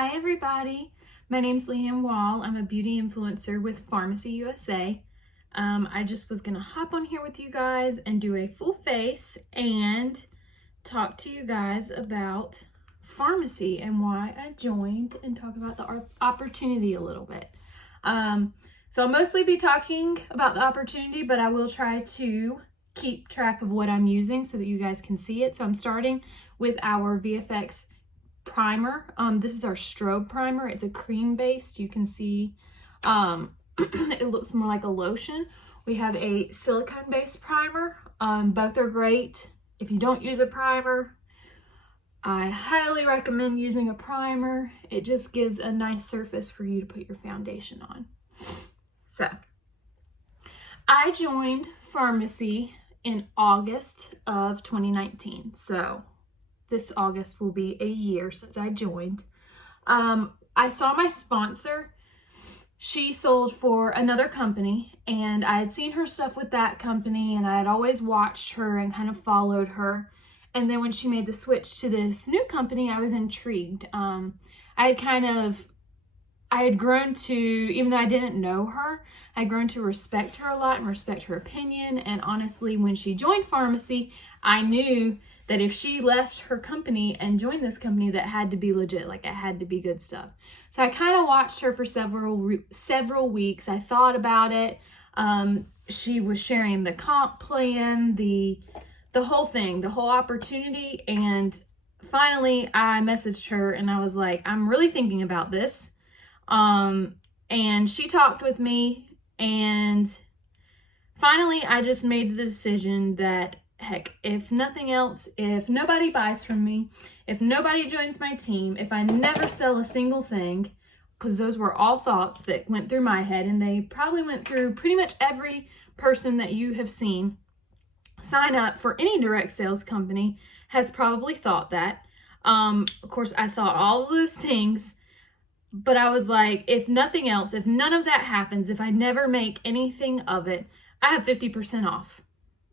Hi everybody, my name's Leanne Wall. I'm a beauty influencer with Farmasi USA. I just was gonna hop on here with you guys and do a full face and talk to you guys about Farmasi and why I joined and talk about the opportunity a little bit. So I'll mostly be talking about the opportunity, but I will try to keep track of what I'm using so that you guys can see it. So I'm starting with our VFX primer. This is our strobe primer. It's a cream based. You can see it looks more like a lotion. We have a silicone based primer. Both are great. If you don't use a primer, I highly recommend using a primer. It just gives a nice surface for you to put your foundation on. So I joined Farmasi in August of 2019. So this August will be a year since I joined. I saw my sponsor. She sold for another company, and I had seen her stuff with that company, and I had always watched her and kind of followed her. And then when she made the switch to this new company, I was intrigued. I had grown to, even though I didn't know her, I had grown to respect her a lot and respect her opinion. And honestly, when she joined Farmasi, I knew that if she left her company and joined this company, that had to be legit, like it had to be good stuff. So I kind of watched her for several weeks. I thought about it. She was sharing the comp plan, the whole thing, the whole opportunity. And finally I messaged her and I was like, I'm really thinking about this. And she talked with me, and finally I just made the decision that, heck, if nothing else, if nobody buys from me, if nobody joins my team, if I never sell a single thing, because those were all thoughts that went through my head, and they probably went through pretty much every person that you have seen sign up for any direct sales company has probably thought that. Of course, I thought all of those things, but I was like, if nothing else, if none of that happens, if I never make anything of it, I have 50% off.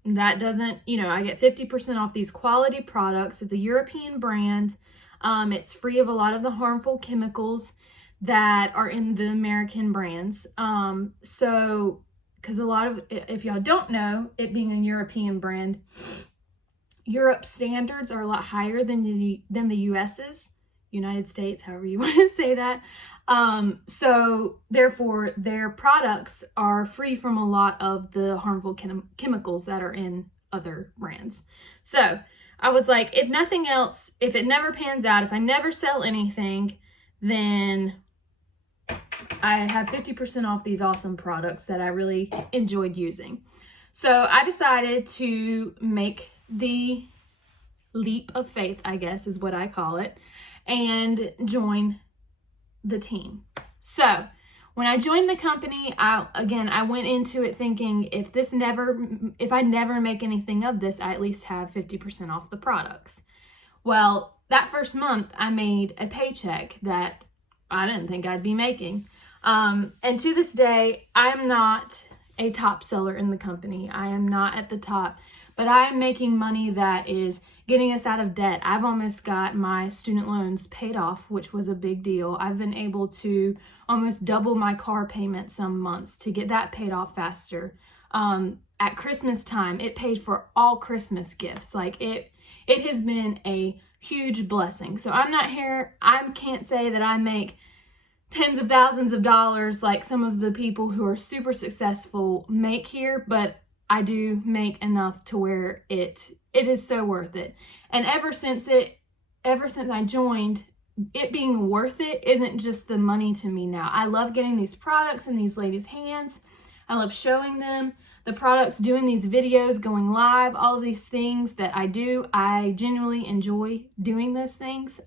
That doesn't, I get 50% off these quality products. It's a European brand. It's free of a lot of the harmful chemicals that are in the American brands. So, because a lot of, if y'all don't know, it being a European brand, Europe standards are a lot higher than the US's, United States, however you want to say that. So therefore their products are free from a lot of the harmful chemicals that are in other brands. So I was like, if nothing else, if it never pans out, if I never sell anything, then I have 50% off these awesome products that I really enjoyed using. So I decided to make the leap of faith, I guess is what I call it, and join the team. So when I joined the company, I went into it thinking, if I never make anything of this, I at least have 50% off the products. Well, that first month I made a paycheck that I didn't think I'd be making. And to this day, I'm not a top seller in the company. I am not at the top, but I am making money that is getting us out of debt. I've almost got my student loans paid off, which was a big deal. I've been able to almost double my car payment some months to get that paid off faster. At Christmas time, it paid for all Christmas gifts. Like it has been a huge blessing. So I can't say that I make tens of thousands of dollars like some of the people who are super successful make here, but I do make enough to where it is so worth it. And ever since I joined, it being worth it isn't just the money to me now. I love getting these products in these ladies' hands. I love showing them the products, doing these videos, going live, all of these things that I do. I genuinely enjoy doing those things.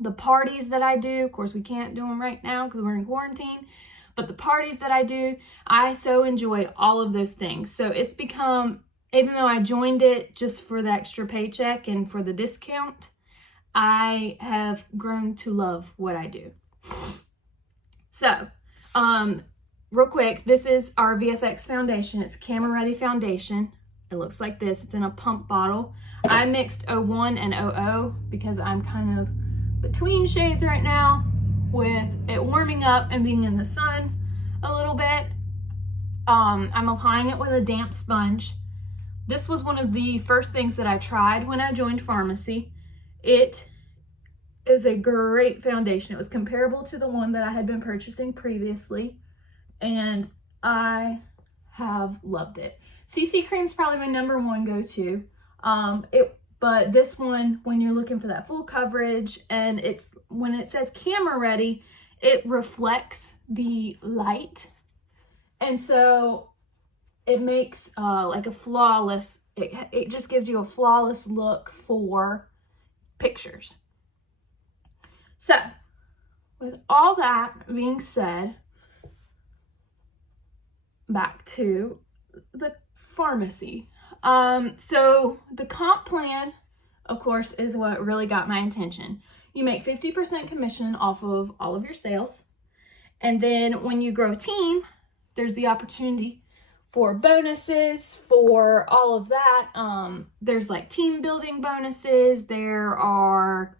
The parties that I do, of course we can't do them right now because we're in quarantine, but the parties that I do, I so enjoy all of those things. So it's become, even though I joined it just for the extra paycheck and for the discount, I have grown to love what I do. So, real quick, this is our VFX foundation. It's camera ready foundation. It looks like this. It's in a pump bottle. I mixed 01 and 00 because I'm kind of between shades right now with it warming up and being in the sun a little bit. I'm applying it with a damp sponge. This was one of the first things that I tried when I joined Farmasi. It is a great foundation. It was comparable to the one that I had been purchasing previously, and I have loved it. CC cream is probably my number one go-to. But this one, when you're looking for that full coverage, and when it says camera ready, it reflects the light. And so it makes like a flawless, it just gives you a flawless look for pictures. So with all that being said, back to the Farmasi. So the comp plan, of course, is what really got my attention. You make 50% commission off of all of your sales. And then when you grow a team, there's the opportunity for bonuses, for all of that. There's like team building bonuses. There are,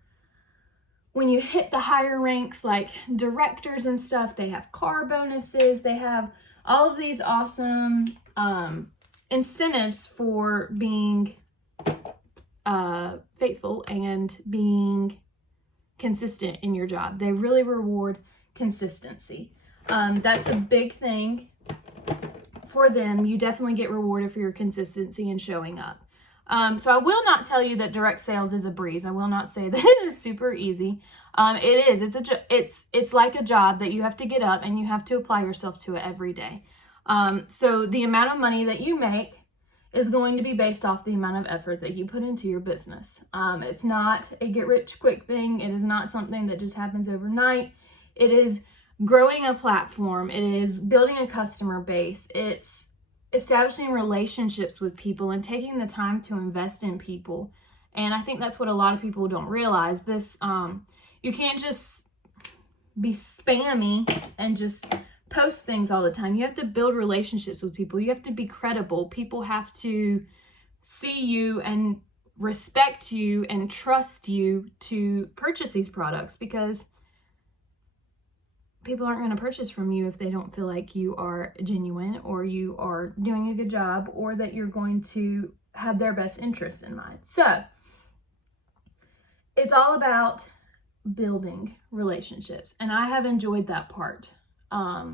when you hit the higher ranks, like directors and stuff, they have car bonuses. They have all of these awesome incentives for being faithful and being consistent in your job. They really reward consistency. That's a big thing for them. You definitely get rewarded for your consistency and showing up. So I will not tell you that direct sales is a breeze. I will not say that it is super easy. It is. It's like a job that you have to get up and you have to apply yourself to it every day. So the amount of money that you make is going to be based off the amount of effort that you put into your business. It's not a get rich quick thing. It is not something that just happens overnight. It is growing a platform. It is building a customer base. It's establishing relationships with people and taking the time to invest in people. And I think that's what a lot of people don't realize. You can't just be spammy and just post things all the time. You have to build relationships with people. You have to be credible. People have to see you and respect you and trust you to purchase these products, because people aren't going to purchase from you if they don't feel like you are genuine or you are doing a good job or that you're going to have their best interests in mind. So it's all about building relationships, and I have enjoyed that part. I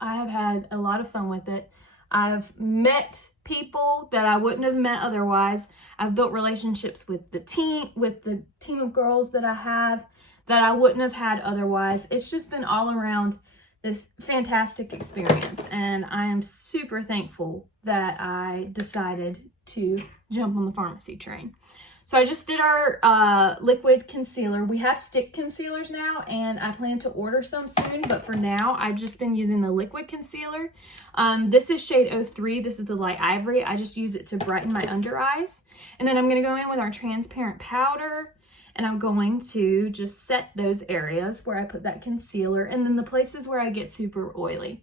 have had a lot of fun with it. I've met people that I wouldn't have met otherwise. I've built relationships with the team of girls that I have that I wouldn't have had otherwise. It's just been all around this fantastic experience, and I am super thankful that I decided to jump on the Farmasi train. So I just did our liquid concealer. We have stick concealers now, and I plan to order some soon, but for now, I've just been using the liquid concealer. This is shade 03. This is the light ivory. I just use it to brighten my under eyes. And then I'm going to go in with our transparent powder, and I'm going to just set those areas where I put that concealer, and then the places where I get super oily.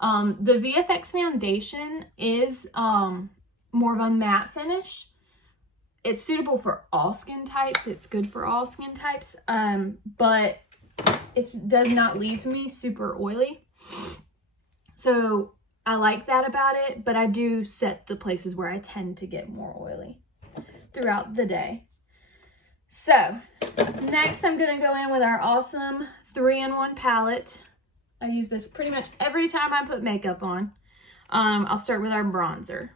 The VFX foundation is more of a matte finish. It's suitable for all skin types. It's good for all skin types, but it does not leave me super oily. So I like that about it, but I do set the places where I tend to get more oily throughout the day. So next I'm gonna go in with our awesome 3-in-1 palette. I use this pretty much every time I put makeup on. I'll start with our bronzer.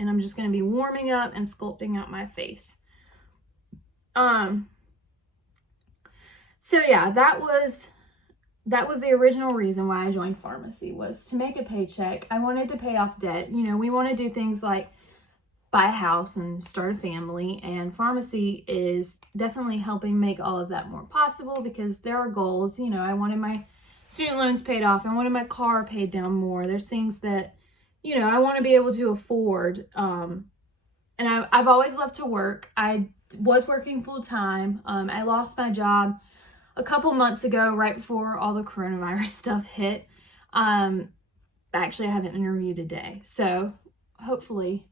And I'm just going to be warming up and sculpting out my face. So yeah, that was the original reason why I joined Farmasi, was to make a paycheck. I wanted to pay off debt. You know, we want to do things like buy a house and start a family, and Farmasi is definitely helping make all of that more possible, because there are goals. You know, I wanted my student loans paid off. I wanted my car paid down more. There's things that, you know, I want to be able to afford. And I've always loved to work. I was working full time. I lost my job a couple months ago, right before all the coronavirus stuff hit. Actually, I have an interview today. So hopefully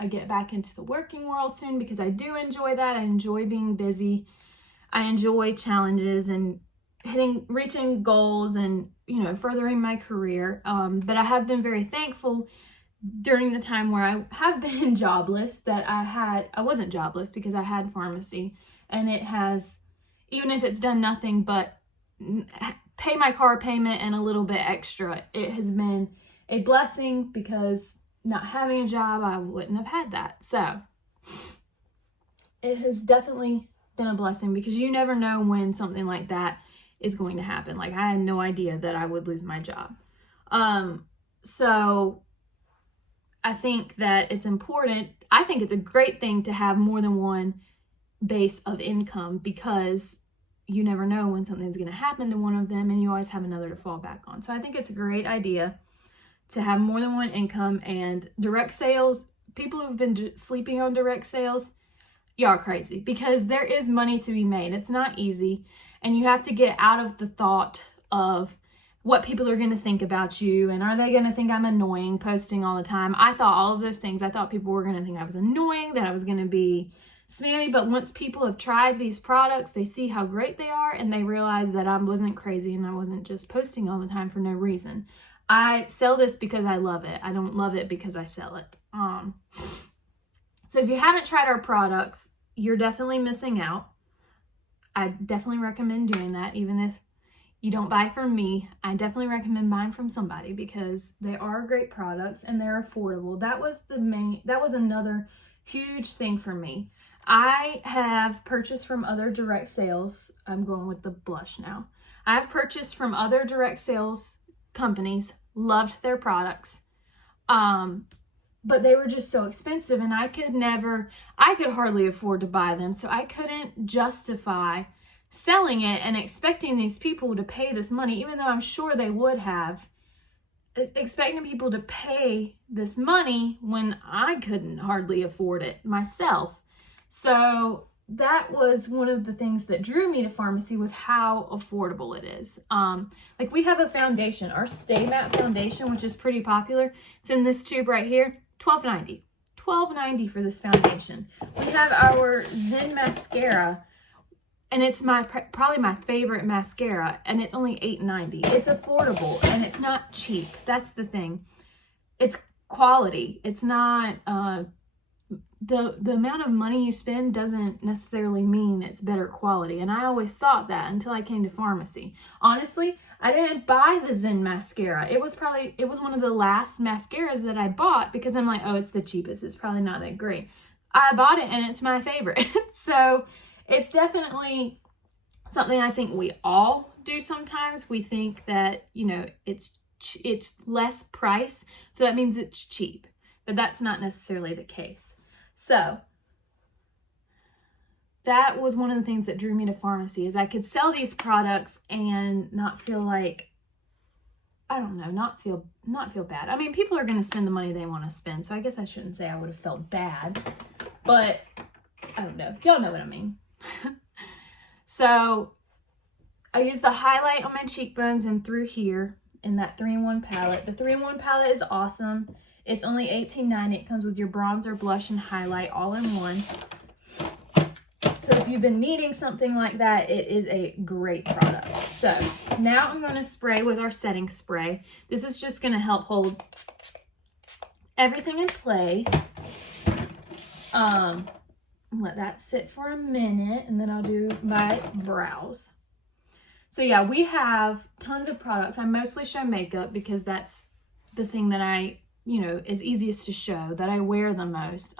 I get back into the working world soon, because I do enjoy that. I enjoy being busy. I enjoy challenges and reaching goals and, furthering my career. But I have been very thankful during the time where I have been jobless that I wasn't jobless because I had Farmasi, and it has, even if it's done nothing but pay my car payment and a little bit extra, it has been a blessing, because not having a job, I wouldn't have had that. So it has definitely been a blessing, because you never know when something like that is going to happen. Like, I had no idea that I would lose my job. So I think that it's important. I think it's a great thing to have more than one base of income, because you never know when something's going to happen to one of them, and you always have another to fall back on. So I think it's a great idea to have more than one income. And direct sales, people who've been sleeping on direct sales, y'all are crazy, because there is money to be made. It's not easy, and you have to get out of the thought of what people are going to think about you, and are they going to think I'm annoying posting all the time. I thought all of those things. I thought people were going to think I was annoying, that I was going to be spammy. But once people have tried these products, they see how great they are, and they realize that I wasn't crazy and I wasn't just posting all the time for no reason. I sell this because I love it. I don't love it because I sell it. So if you haven't tried our products, you're definitely missing out. I definitely recommend doing that. Even if you don't buy from me, I definitely recommend buying from somebody, because they are great products and they're affordable. That was another huge thing for me. I have purchased from other direct sales. I'm going with the blush now. I've purchased from other direct sales companies, loved their products. But they were just so expensive, and I could hardly afford to buy them. So I couldn't justify selling it and expecting these people to pay this money, even though I'm sure they would have. Expecting people to pay this money when I couldn't hardly afford it myself. So that was one of the things that drew me to Farmasi, was how affordable it is. Like, we have a foundation, our Stay Matte foundation, which is pretty popular. It's in this tube right here, $12.90. $12.90 for this foundation. We have our Zen mascara, and it's probably my favorite mascara, and it's only $8.90. It's affordable, and it's not cheap. That's the thing. It's quality. It's not, the amount of money you spend doesn't necessarily mean it's better quality. And I always thought that until I came to Farmasi. Honestly, I didn't buy the Zen mascara. It was one of the last mascaras that I bought, because I'm like, oh, it's the cheapest. It's probably not that great. I bought it, and it's my favorite. So it's definitely something I think we all do sometimes. We think that, it's less price, so that means it's cheap. But that's not necessarily the case. So that was one of the things that drew me to Farmasi, is I could sell these products and not feel like, not feel bad. I mean, people are going to spend the money they want to spend, so I guess I shouldn't say I would have felt bad, but I don't know. Y'all know what I mean. So I use the highlight on my cheekbones and through here in that 3-in-1 palette. The 3-in-1 palette is awesome. It's only $18.90. It comes with your bronzer, blush, and highlight all in one. So if you've been needing something like that, it is a great product. So now I'm going to spray with our setting spray. This is just going to help hold everything in place. Let that sit for a minute, and then I'll do my brows. So yeah, we have tons of products. I mostly show makeup because that's the thing that is easiest to show, that I wear the most.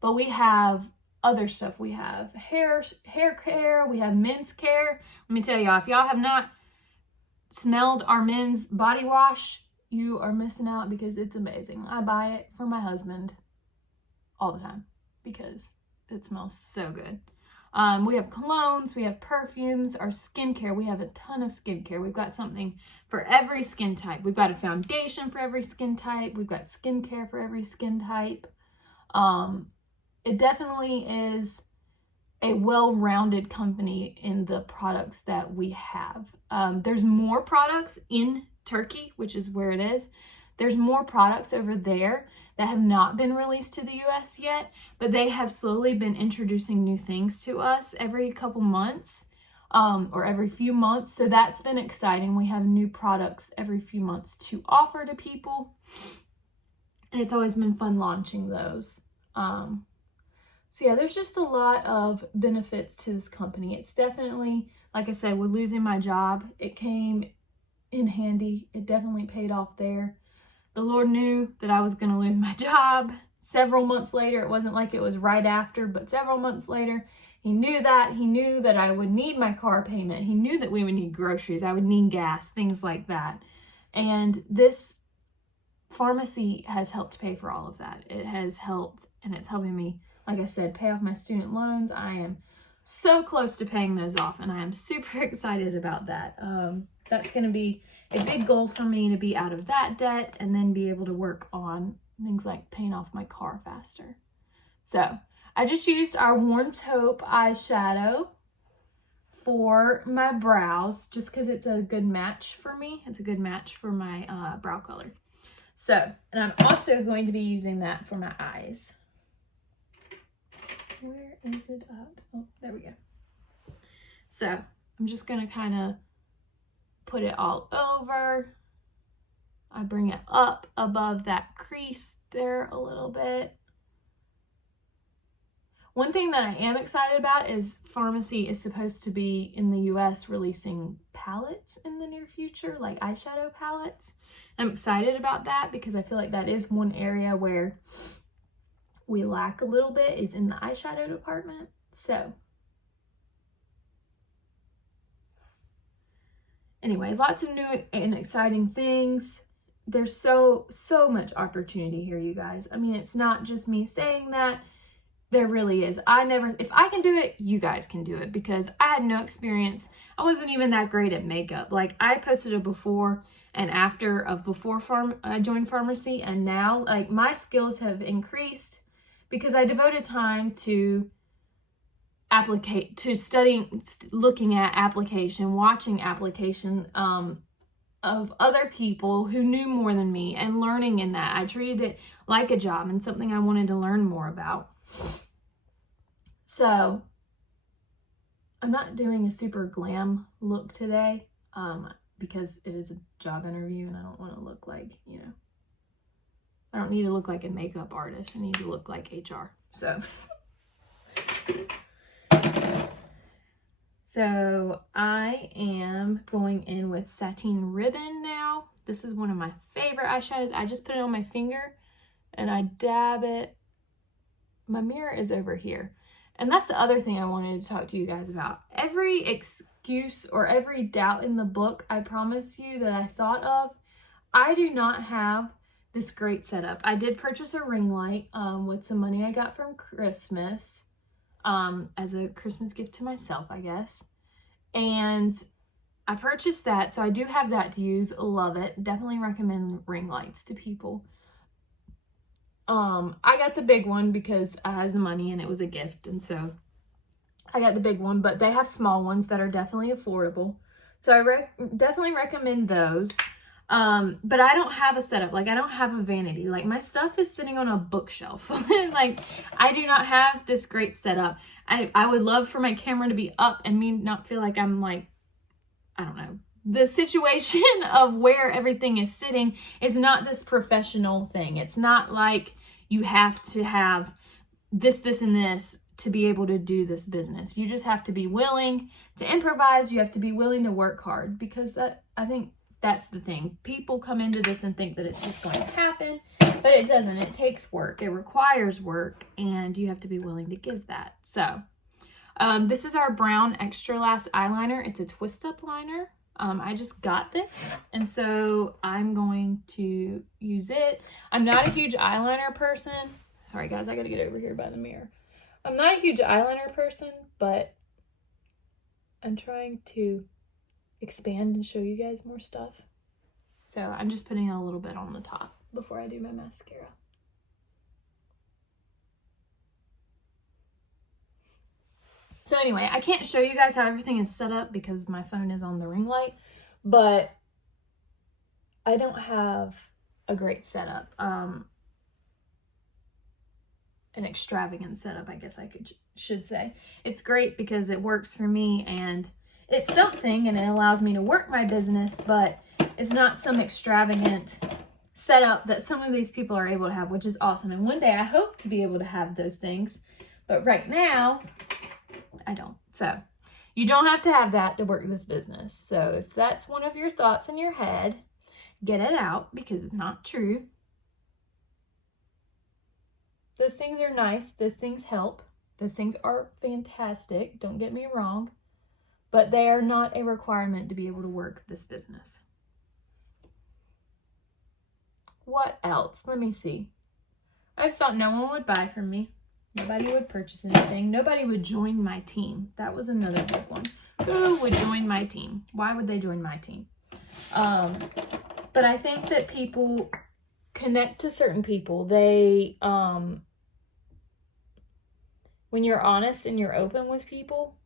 But we have other stuff. We have hair care. We have men's care. Let me tell y'all, if y'all have not smelled our men's body wash, you are missing out, because it's amazing. I buy it for my husband all the time because it smells so good. We have colognes, we have perfumes, our skincare. We have a ton of skincare. We've got something for every skin type. We've got a foundation for every skin type. We've got skincare for every skin type. It definitely is a well-rounded company in the products that we have. There's more products in Turkey, which is where it is. There's more products over there that have not been released to the US yet, but they have slowly been introducing new things to us every couple months, or every few months. So that's been exciting. We have new products every few months to offer to people. And it's always been fun launching those. So yeah, there's just a lot of benefits to this company. It's definitely, like I said, with losing my job, it came in handy. It definitely paid off there. The Lord knew that I was going to lose my job several months later. It wasn't like it was right after, but several months later, he knew that. He knew that I would need my car payment. He knew that we would need groceries. I would need gas, things like that. And this Farmasi has helped pay for all of that. It has helped, and it's helping me, like I said, pay off my student loans. I am so close to paying those off, and I am super excited about that. That's going to be a big goal for me, to be out of that debt and then be able to work on things like paying off my car faster. So I just used our Warm Taupe eyeshadow for my brows just because it's a good match for me. It's a good match for my brow color. So, and I'm also going to be using that for my eyes. Where is it at? Oh, there we go. So I'm just going to kind of put it all over. I bring it up above that crease there a little bit. One thing that I am excited about is Farmasi is supposed to be in the US releasing palettes in the near future, like eyeshadow palettes. I'm excited about that because I feel like that is one area where we lack a little bit, is in the eyeshadow department. So anyway, lots of new and exciting things. There's so much opportunity here, you guys. I mean, it's not just me saying that. There really is. If I can do it, you guys can do it, because I had no experience. I wasn't even that great at makeup. Like, I posted a before and after of before I joined Farmasi, and now, like, my skills have increased because I devoted time to studying, looking at application, watching application of other people who knew more than me, and learning in that. I treated it like a job and something I wanted to learn more about. So I'm not doing a super glam look today because it is a job interview and I don't want to look like, I don't need to look like a makeup artist. I need to look like HR. So I am going in with Sateen Ribbon now. This is one of my favorite eyeshadows. I just put it on my finger and I dab it. My mirror is over here. And that's the other thing I wanted to talk to you guys about. Every excuse or every doubt in the book, I promise you, that I thought of, I do not have this great setup. I did purchase a ring light with some money I got from Christmas as a Christmas gift to myself, I guess. And I purchased that, so I do have that to use. Love it. Definitely recommend ring lights to people. I got the big one because I had the money and it was a gift, and so I got the big one, but they have small ones that are definitely affordable. So I definitely recommend those. But I don't have a setup. Like, I don't have a vanity. Like, my stuff is sitting on a bookshelf. Like, I do not have this great setup. I would love for my camera to be up and me not feel like I'm like, I don't know. The situation of where everything is sitting is not this professional thing. It's not like you have to have this, and this to be able to do this business. You just have to be willing to improvise. You have to be willing to work hard, because I think that's the thing. People come into this and think that it's just going to happen, but it doesn't. It takes work. It requires work, and you have to be willing to give that. So this is our brown extra last eyeliner. It's a twist up liner. I just got this, and so I'm going to use it. I'm not a huge eyeliner person. Sorry guys, I gotta get over here by the mirror. I'm not a huge eyeliner person, but I'm trying to expand and show you guys more stuff. So I'm just putting a little bit on the top before I do my mascara. So anyway, I can't show you guys how everything is set up because my phone is on the ring light, but I don't have a great setup. An extravagant setup, I guess I should say. It's great because it works for me, and it's something, and it allows me to work my business, but it's not some extravagant setup that some of these people are able to have, which is awesome. And one day I hope to be able to have those things, but right now I don't. So you don't have to have that to work this business. So if that's one of your thoughts in your head, get it out, because it's not true. Those things are nice. Those things help. Those things are fantastic. Don't get me wrong. But they are not a requirement to be able to work this business. What else? Let me see. I just thought no one would buy from me. Nobody would purchase anything. Nobody would join my team. That was another big one. Who would join my team? Why would they join my team? But I think that people connect to certain people. They, when you're honest and you're open with people,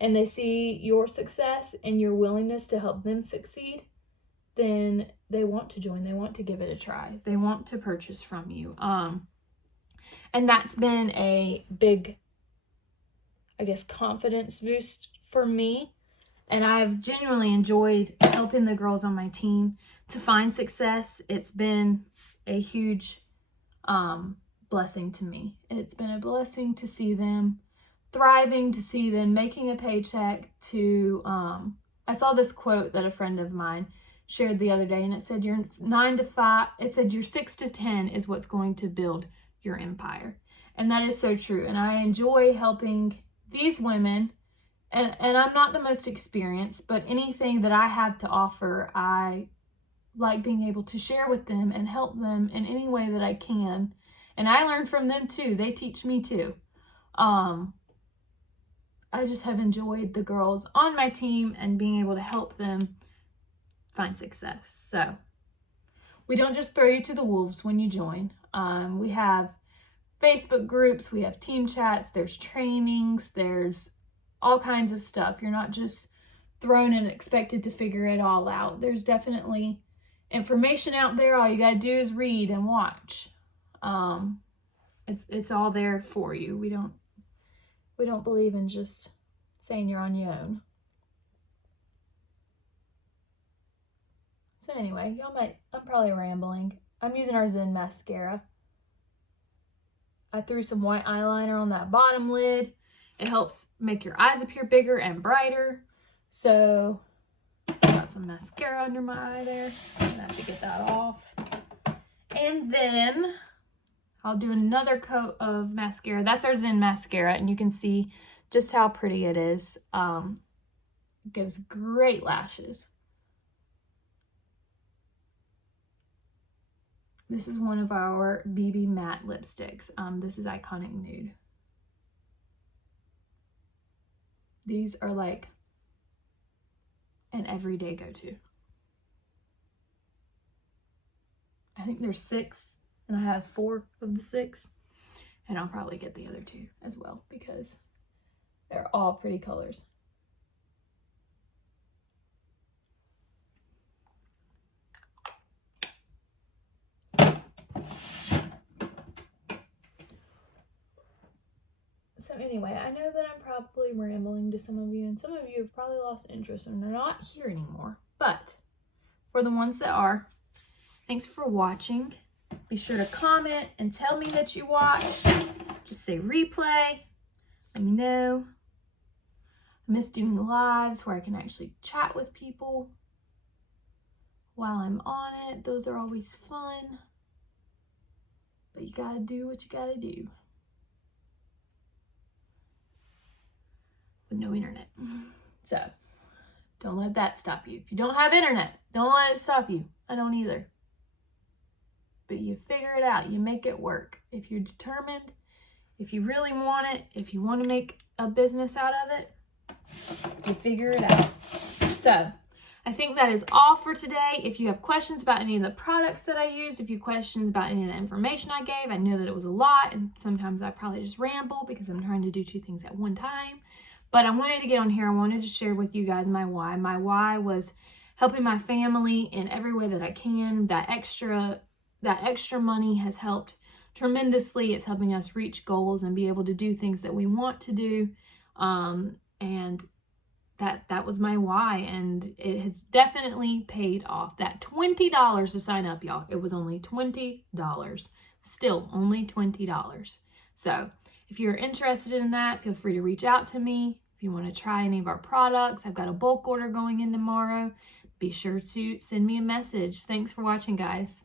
and they see your success and your willingness to help them succeed, then they want to join. They want to give it a try. They want to purchase from you. And that's been a big, I guess, confidence boost for me. And I've genuinely enjoyed helping the girls on my team to find success. It's been a huge blessing to me. It's been a blessing to see them thriving, to see them making a paycheck, to, I saw this quote that a friend of mine shared the other day, and it said your 9 to 5, it said your 6 to 10 is what's going to build your empire. And that is so true. And I enjoy helping these women, and I'm not the most experienced, but anything that I have to offer, I like being able to share with them and help them in any way that I can. And I learn from them too. They teach me too. I just have enjoyed the girls on my team and being able to help them find success. So we don't just throw you to the wolves when you join. We have Facebook groups, we have team chats, there's trainings, there's all kinds of stuff. You're not just thrown and expected to figure it all out. There's definitely information out there. All you got to do is read and watch. It's all there for you. We don't believe in just saying you're on your own. So anyway, I'm probably rambling. I'm using our Zen mascara. I threw some white eyeliner on that bottom lid. It helps make your eyes appear bigger and brighter. So got some mascara under my eye there. I have to get that off. And then I'll do another coat of mascara. That's our Zen mascara, and you can see just how pretty it is. It gives great lashes. This is one of our BB matte lipsticks. This is Iconic Nude. These are like an everyday go-to. I think there's 6, and I have 4 of the 6. And I'll probably get the other 2 as well, because they're all pretty colors. So anyway, I know that I'm probably rambling to some of you, and some of you have probably lost interest and are not here anymore. But for the ones that are, thanks for watching. Be sure to comment and tell me that you watched. Just say replay. Let me know. I miss doing lives where I can actually chat with people while I'm on it. Those are always fun. But you gotta do what you gotta do. With no internet. So don't let that stop you. If you don't have internet, don't let it stop you. I don't either. But you figure it out. You make it work. If you're determined, if you really want it, if you want to make a business out of it, you figure it out. So I think that is all for today. If you have questions about any of the products that I used, if you have questions about any of the information I gave, I know that it was a lot, and sometimes I probably just ramble because I'm trying to do 2 things at one time. But I wanted to get on here. I wanted to share with you guys my why. My why was helping my family in every way that I can. That extra money has helped tremendously. It's helping us reach goals and be able to do things that we want to do. And that was my why, and it has definitely paid off. That $20 to sign up, y'all. It was only $20. Still only $20. So if you're interested in that, feel free to reach out to me. If you want to try any of our products, I've got a bulk order going in tomorrow. Be sure to send me a message. Thanks for watching, guys.